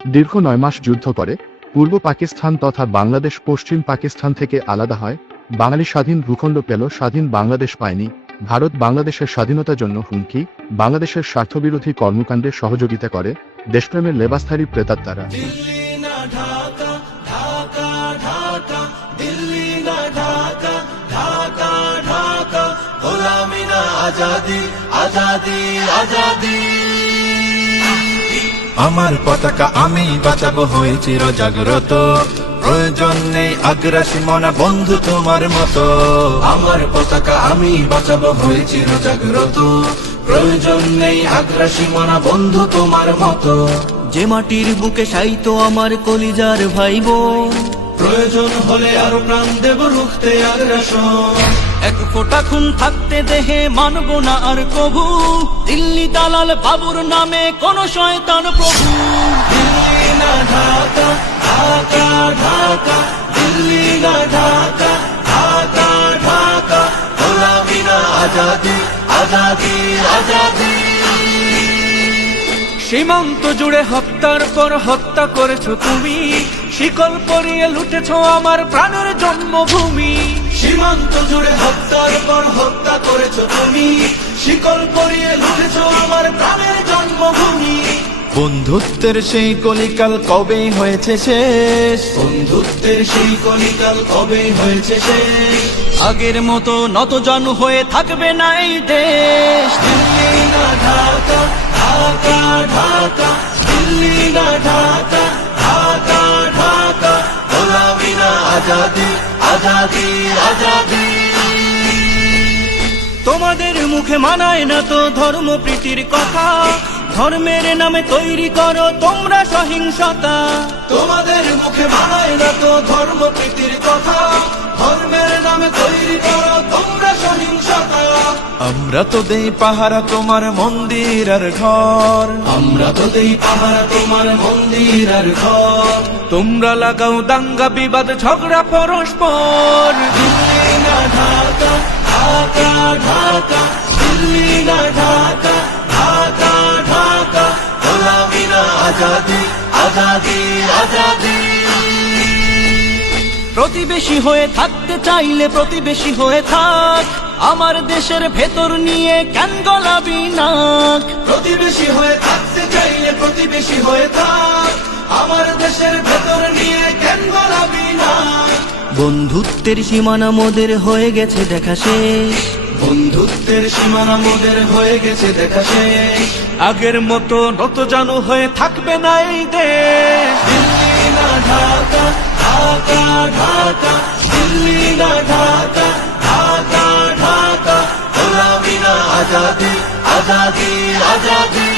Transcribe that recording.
দীর্ঘ 9 মাস যুদ্ধ করে পূর্ব পাকিস্তান তথা বাংলাদেশ পশ্চিম পাকিস্তান থেকে আলাদা হয়। বাঙালি স্বাধীন ভূখণ্ড পেল, স্বাধীন বাংলাদেশ পায়নি। ভারত বাংলাদেশের স্বাধীনতার জন্য হুমকি, বাংলাদেশের স্বার্থবিরোধী কর্মকাণ্ডে সহযোগিতা করে দেশপ্রেমের লেবাসধারী প্রেতাত্মারা। আমার পতাকা আমি বাঁচাবো, হয়ে চির জাগ্রত। প্রয়োজন নেই আগ্রাসী মনা বন্ধু তোমার মতো। আমার পতাকা আমি বাঁচাবো, হয়ে চির জাগ্রত। প্রয়োজন নেই আগ্রাসী মনা বন্ধু তোমার মতো। যে মাটির বুকে সাইত আমার কলিজার ভাইবো, প্রয়োজন হলে আরো প্রাণ দেব রুখতে আগ্রাসন। এক ফোঁটা খুন থাকতে দেহে মানব না আর কভু। দিল্লি দালাল বাবুর নামে কোন শয়তান প্রভু। দিল্লি না ঢাকা, ঢাকা ঢাকা, দিল্লি না ঢাকা, ঢাকা ঢাকা, গোলামি না আজাদি, আজাদি আজাদি। সীমান্ত জুড়ে হত্যার পর হত্যা করেছো তুমি, শিকল পরিয়ে লুটেছো আমার প্রাণের জন্মভূমি। সীমান্ত জুড়ে হত্যার পর হত্যা করেছো তুমি, শিকল পরিয়ে লুটেছো আমার প্রাণের জন্মভূমি। বন্ধুত্বের সেই কলিকাল কবে হয়েছে শেষ? বন্ধুত্বের সেই কলিকাল কবে হয়েছে শেষ? আগের মতো নতজানু হয়ে থাকবে না এই দেশ। দিল্লি না ঢাকা, ঢাকা ঢাকা, দিল্লি না ঢাকা, ঢাকা ঢাকা, গোলামি না আজাদি, আজাদি আজাদি। তোমাদের মুখে মানায় না তো ধর্ম প্রীতির কথা, ধর্মের নামে তৈরি করো তোমরা সহিংসতা। তোমাদের মুখে মানায় না তো ধর্ম প্রীতির কথা, ধর্মের নামে তৈরি করো তোমরা সহিংসতা। আমরা তো দেই পাহারা তোমার মন্দির আর ঘর, আমরা তো দেই পাহারা তোমার মন্দির আর ঘর। তোমরা লাগাও দাঙ্গা বিবাদ ঝগড়া পরস্পর। দিল্লি না ঢাকা, ঢাকা ঢাকা, দিল্লি না ঢাকা, ঢাকা ঢাকা, গোলামি না আজাদি, আজাদি আজাদি। প্রতিবেশী হয়ে থাকতে চাইলে প্রতিবেশী হয়ে থাক, আমার দেশের ভেতর নিয়ে কেন গলাবি নাক। প্রতিবেশী হয়ে থাকতে চাইলে প্রতিবেশী হয়ে থাক, আমার দেশের ভেতর নিয়ে কেন গলাবি না। বন্ধুত্বের সীমানা মোদের হয়ে গেছে দেখা শেষ, বন্ধুত্বের সীমানা মোদের হয়ে গেছে দেখা শেষ। আগের মতো নতজানু হয়ে থাকবে না এই দেশ। দিল্লি না ঢাকা, ঢাকা ঢাকা, দিল্লি না ঢাকা, ঢাকা ঢাকা, গোলামি না আজাদি, আজাদি আজাদি।